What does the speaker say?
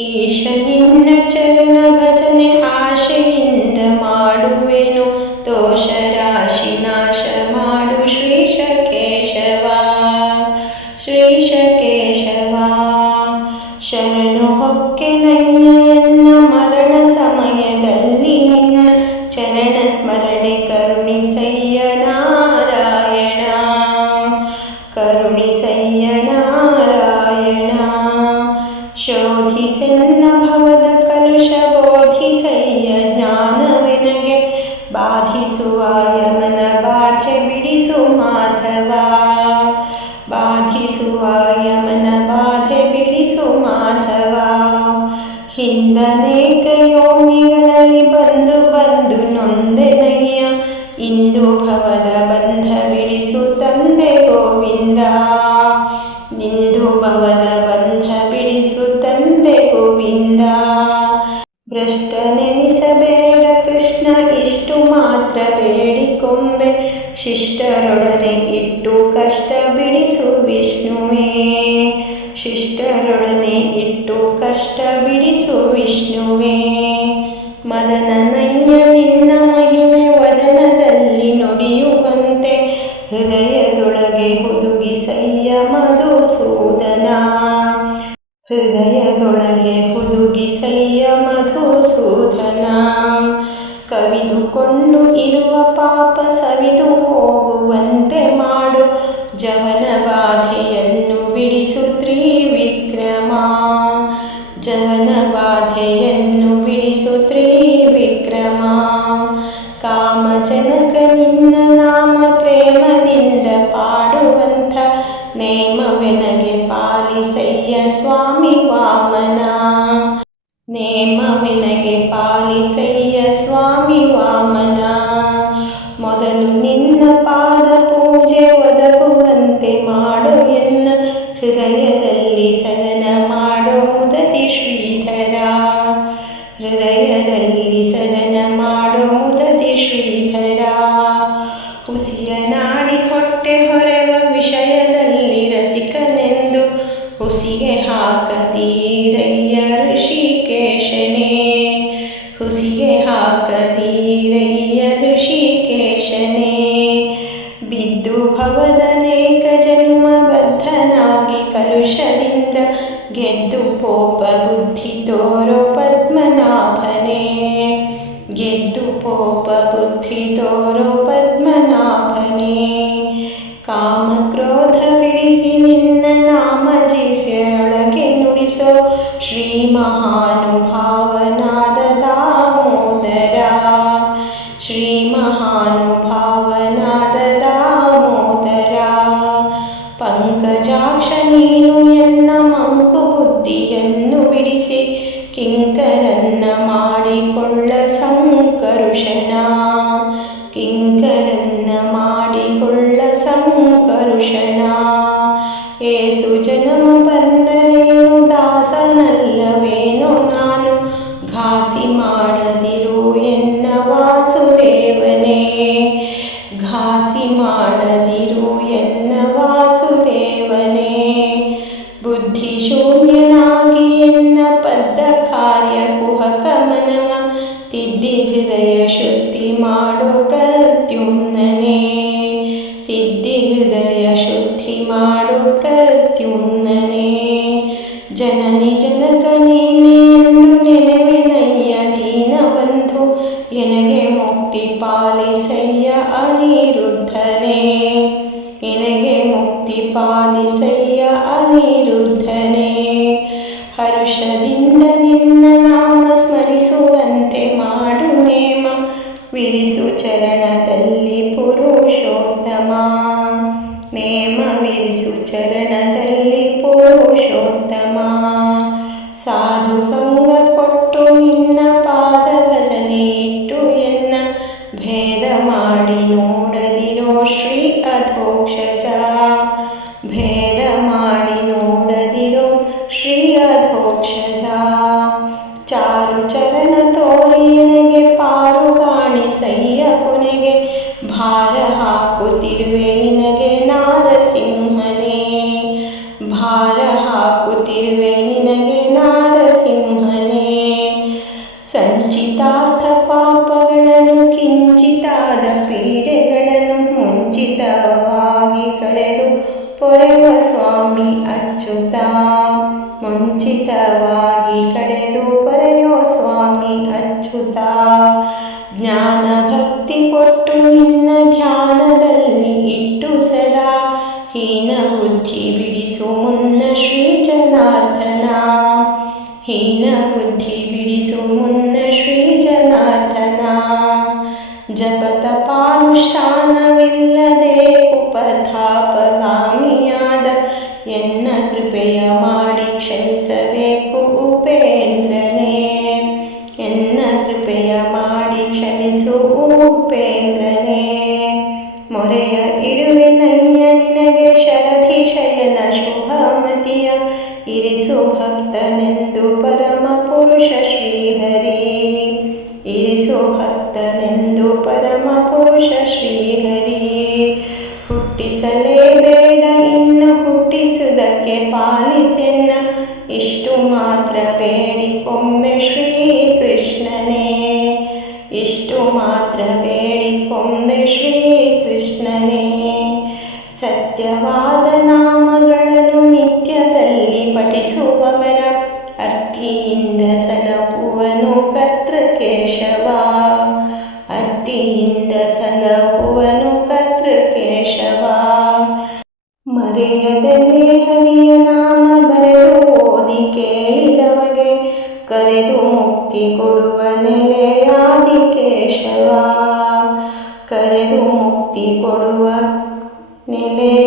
ಈಶ ನಿನ್ನ ಚರಣ ಭಜನೆ ಆಶೆಯಿಂದ ಮಾಡುವೆನು, ದೋಷ ರಾಶಿ ನಾಶ ಮಾಡು ಶ್ರೀಶ ಕೇಶವ. ಶ್ರೀಶ ಕೇಶವ ಶರಣು ಹೊಕ್ಕೆನಯ್ಯ ಎನ್ನ ಮರಣ ಸಮಯದಲ್ಲಿ ನಿನ್ನ ಚರಣ ಸ್ಮರಣೆ ಕರುಣಿಸಯ್ಯ ನಾರಾಯಣ. ಕರುಣಿಸಯ್ಯ ನಾರಾಯಣ. ಶೋಧಿಸೆನ್ನ ಭವದ ಕಲುಷ ಬೋಧಿಸಯ್ಯ ಜ್ಞಾನವೆನಗೆ, ಬಾಧಿಸುವ ಯಮನ ಬಾಧೆ ಬಿಡಿಸು ಮಾಧವ. ಬಾಧಿಸುವ ಯಮನ ಬಾಧೆ ಬಿಡಿಸು ಮಾಧವ. ಹಿಂದನೇಕ ಯೋನಿಗಳಲ್ಲಿ ಬಂದು ಬಂದು ನೊಂದೆನಯ್ಯ, ಇಂದು ಭವದ ಬಂಧ ಬಿಡಿಸು ತಂದೆ ಗೋವಿಂದ. ಇಂದು ಭವದ ಬಂಧ ಬಿಡಿಸು ತಂದೆ ಗೋವಿಂದ. ಭ್ರಷ್ಟನೆನಿಸಬೇಡ ಕೃಷ್ಣ ಇಷ್ಟು ಮಾತ್ರ ಬೇಡಿಕೊಂಬೆ, ಶಿಷ್ಟರೊಡನೆ ಇಟ್ಟು ಕಷ್ಟ ಬಿಡಿಸು ವಿಷ್ಣುವೇ. ಶಿಷ್ಟರೊಡನೆ ಇಟ್ಟು ಕಷ್ಟ ಬಿಡಿಸು ವಿಷ್ಣುವೇ. ಮದನನಯ್ಯ ನಿನ್ನ ಮಹಿಮೆ ವದನದಲ್ಲಿ ನುಡಿಯುವಂತೆ, ಹೃದಯದೊಳಗೆ ಹುದುಗಿಸಯ್ಯ ಮಧುಸೂದನ. ಹೃದಯದೊಳಗೆ ಹುದುಗಿಸಯ್ಯ ಮಧುಸೂದನ. ಕವಿದುಕೊಂಡು ಇರುವ ಪಾಪ ಸವಿದು ಹೋಗುವಂತೆ ಮಾಡು, ಜವನ ಬಾಧೆಯನ್ನು ಬಿಡಿಸು ತ್ರಿವಿಕ್ರಮ. ಜವನ ಬಾಧೆಯನ್ನು ಬಿಡಿಸು ತ್ರಿವಿಕ್ರಮ. ಕಾಮಜನಕ ನಿನ್ನ ನಾಮ ಪ್ರೇಮದಿಂದ ಪಾಡುವಂಥ, ನೇಮವೆನಗೆ ಪಾಲಿಸಯ್ಯ ಸ್ವಾಮಿ ವಾಮನ. ನೇಮವೆನಗೆ ಪಾಲಿಸಯ್ಯ ಸ್ವಾಮಿ ವಾಮನ. ಮೊದಲು ನಿನ್ನ ಪಾದ ಪೂಜೆ ಒದಗುವಂತೆ ಮಾಡು ಎನ್ನ, ಹೃದಯದಲ್ಲಿ ಸದನ ಮಾಡೋ ಮುದತಿ ಶ್ರೀಧರ. ಹೃದಯದಲ್ಲಿ ಸದನ ಮಾಡೋ ಮುದತಿ ಶ್ರೀಧರ. ಹುಸಿಯ ನಾಡಿ ಹೊಟ್ಟೆ ಹೊರೆವ ವಿಷಯದಲ್ಲಿ ರಸಿಕನೆಂದು, ಹುಸಿಗೆ ಹಾಕದೀರಯ್ಯ ಋಷಿಕೇಶನೇ. ಹುಸಿಗೆ ಹಾಕದೀರಯ್ಯ ಋಷಿಕೇಶನೇ. ಬಿದ್ದು ಭವದನೇಕ ಜನ್ಮ ಬದ್ಧನಾಗಿ ಕಲುಷದಿಂದ, ಗೆದ್ದು ಪೋಪ ಬುದ್ಧಿ ತೋರೋ ಪದ್ಮನಾಭನೇ. ಗೆದ್ದು ಪೋಪ ಬುದ್ಧಿ ತೋರೋ ಪದ್ಮನಾಭನೇ. ಕಾಮಕ್ರೋಧ ಬಿಡಿಸಿ ನಿನ್ನ ನಾಮ ಜಿಹ್ವೆಯೊಳಗೆ ನುಡಿಸೋ, ಶ್ರೀ ಮಹಾನುಭಾವನಾದ ದಾಮೋದರ. ಶ್ರೀ ಮಹಾನುಭಾವನಾದ ದಾಮೋದರ. ಪಂಕಜಾಕ್ಷ ನೀನು ಎನ್ನ ಮಂಕು ಬುದ್ಧಿಯನ್ನು ಬಿಡಿಸಿ, ಕಿಂಕರನ್ನ ಮಾಡಿಕೊಳ್ಳ ಸಂಕರುಷನ. ಕಿಂಕರನ್ನ ಮಾಡಿಕೊಳ್ಳ ಸಂಕರುಷನ. ಏಸು ಜನ್ಮ ಬಂದರೇನು ದಾಸನಲ್ಲವೇನೋ ನಾನು, ಘಾಸಿ ಮಾಡದಿರು ಎನ್ನ ವಾಸುದೇವನೇ. ಘಾಸಿ ಮಾಡದಿರು ಎನ್ನ ವಾಸುದೇವನೇ. ಬುದ್ಧಿ ಶೂನ್ಯನಾಗಿ ಎನ್ನ ಪದ್ದ ಕಾರ್ಯ ಕುಹಕ ಮನವ, ತಿದ್ದಿ ಹೃದಯ ಶುದ್ಧಿ ಮಾಡೋ ಪ್ರದ್ಯುಮ್ನನೇ. ತಿದ್ದಿ ಹೃದಯ ಶುದ್ಧಿ ಮಾಡೋ ಪ್ರದ್ಯುಮ್ನನೇ. ಜನನಿ ಜನಕ ನೀನೆ ಎಂದು ನೆನವಿನಯ್ಯ ದೀನಬಂಧು, ಎನಗೆ ಮುಕ್ತಿ ಪಾಲಿಸಯ್ಯ ಅನಿರುದ್ಧನೇ. ಎನಗೆ ಮುಕ್ತಿ ಪಾಲಿಸಯ್ಯ ಅನಿರುದ್ಧನೇ. ಹರುಷದಿಂದ ನಿನ್ನ ನಾಮ ಸ್ಮರಿಸುವಂತೆ ಮಾಡು ನೇಮ, ವಿರಿಸು ಚರಣದಲ್ಲಿ ಪುರುಷೋತ್ತಮ. ನೇಮ ವಿರಿಸು ಚರಣದಲ್ಲಿ ಪುರುಷೋತ್ತಮ. ಸಾಧು ಸಂಗ ಕೊಟ್ಟು ನಿನ್ನ ಪಾದ ಭಜನೆ ಇಟ್ಟು ಎನ್ನ, ಭೇದ ಮಾಡಿ ನೋಡದಿರೋ ಶ್ರೀ ಅಧೋಕ್ಷಜ. ಭೇದ ಮಾಡಿ ನೋಡದಿರೋ ಶ್ರೀ ಅಧೋಕ್ಷಜ. ಚಾರು ಚರಣ ತೋರಿ ಎನಗೆ ಪಾರು ಕಾಣಿಸಯ್ಯ ಕೊನೆಗೆ, ಭಾರ ಹಾಕುತ್ತಿರುವೆ ನಿನಗೆ ನಾರಸಿಂಹನೇ. ಭಾರ ಹಾಕುತ್ತಿರುವೆ ನಿನಗೆ ನಾರಸಿಂಹ ಕಿಂಚಿತಾರ್ಥ ಪಾಪಗಳನ್ನು ಕಿಂಚಿತಾದ ಪೀಡೆಗಳನ್ನು ಮುಂಚಿತವಾಗಿ ಕಳೆದು ಪೊರೆವ ಸ್ವಾಮಿ ಅಚ್ಯುತ. ಮುಂಚಿತವಾಗಿ ಕಳೆದು ಪೊರೆಯೋ ಸ್ವಾಮಿ ಅಚ್ಯುತ. ಜ್ಞಾನ ಭಕ್ತಿ ಕೊಟ್ಟು ನಿನ್ನ ಧ್ಯಾನದಲ್ಲಿ ಇಟ್ಟು ಸದಾ ಹೀನ ಬುದ್ಧಿ ಬಿಡಿಸು ಮುನ್ನ ಶ್ರೀ ಜನಾರ್ದನ. ಹೀನ ಬುದ್ಧಿ ಬಿಡಿಸು ಮುನ್ನ ಶ್ರೀ ಜನಾರ್ದನ. ಜಪತಪಾನುಷ್ಠಾನವಿಲ್ಲದೆ ಉಪಥಾಪಗಾಮಿಯಾದ ಎನ್ನ ಕೃಪೆಯ ಮಾಡಿ ಕ್ಷಮಿಸಬೇಕು ಉಪೇಂದ್ರನೇ. ಎನ್ನ ಕೃಪೆಯ ಮಾಡಿ ಕ್ಷಮಿಸು ಉಪೇಂದ್ರನೇ. ಮೊರೆಯ ಇಡುವೆನಯ್ಯ ನಿನಗೆ ಶರಧಿ ಶಯನ ಶುಭಮತಿಯ ಇರಿಸು ಭಕ್ತನೆಂದು ಪರಮ ಪುರುಷ ಶ್ರೀಹರಿ. ಇರಿಸು ಭಕ್ತನೆಂದು ಪರಮ ಪುರುಷ ಶ್ರೀಹರಿ. ಹುಟ್ಟಿಸಲೇಬೇಡ ಇನ್ನು ಹುಟ್ಟಿಸುವುದಕ್ಕೆ ಪಾಲಿಸೆನ್ನ ಇಷ್ಟು ಮಾತ್ರ ಬೇಡಿಕೊಮ್ಮೆ ಶ್ರೀಕೃಷ್ಣನೇ. ಇಷ್ಟು ಮಾತ್ರ ಬೇಡಿಕೊಮ್ಮೆ ಶ್ರೀಕೃಷ್ಣನೇ. ಸತ್ಯವಾದ ನಾಮಗಳನ್ನು ನಿತ್ಯದಲ್ಲಿ ಪಠಿಸುವವರ ಅರ್ತಿಯಿಂದ ಸಲಹುವನು ಕರ್ತೃಕೇಶವ. ಅರ್ತಿಯಿಂದ ಸಲಹುವನು ಕರ್ತೃಕೇಶವ. ಮರೆಯದಲೇ ಹರಿಯ ನಾಮ ಬರೆದು ಓದಿ ಕೇಳಿದವಗೆ ಕರೆದು ಮುಕ್ತಿ ಕೊಡುವ ನೆಲೆಯಾದಿಕೇಶವ. ಕರೆದು ಮುಕ್ತಿ ಕೊಡುವ ನೆಲೆ